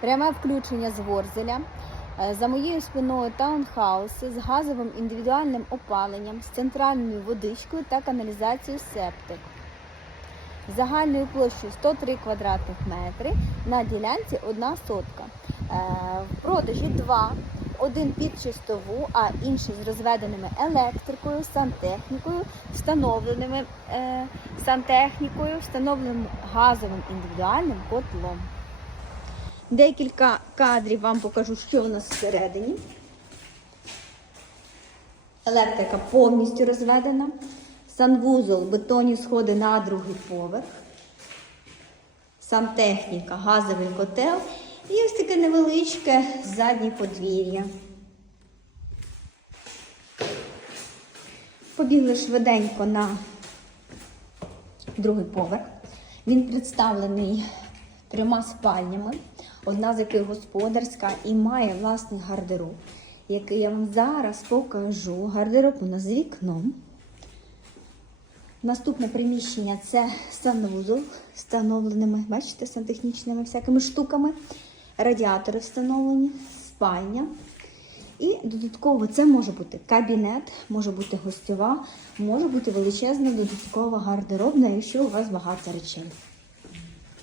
пряме включення з Ворзеля. Е, За моєю спиною таунхауси з газовим індивідуальним опаленням, з центральною водичкою та каналізацією септик. Загальною площею 103 квадратних метри на ділянці одна сотка. Е, В продажі два. Один під чистову, а інший з розведеними електрикою, сантехнікою, встановленими е, сантехнікою, встановленим газовим індивідуальним котлом. Декілька кадрів вам покажу, що у нас всередині. Електрика повністю розведена. Санвузол, бетонні сходи на другий поверх. Сантехніка, газовий котел. І ось таке невеличке заднє подвір'я. Побігли швиденько на другий поверх. Він представлений трьома спальнями, одна з яких господарська і має власний гардероб, який я вам зараз покажу. Гардероб у нас з вікном. Наступне приміщення це санвузол з встановленими, бачите, сантехнічними всякими штуками. Радіатори встановлені, спальня. І додатково це може бути кабінет, може бути гостьова, може бути величезна додаткова гардеробна, якщо у вас багато речей.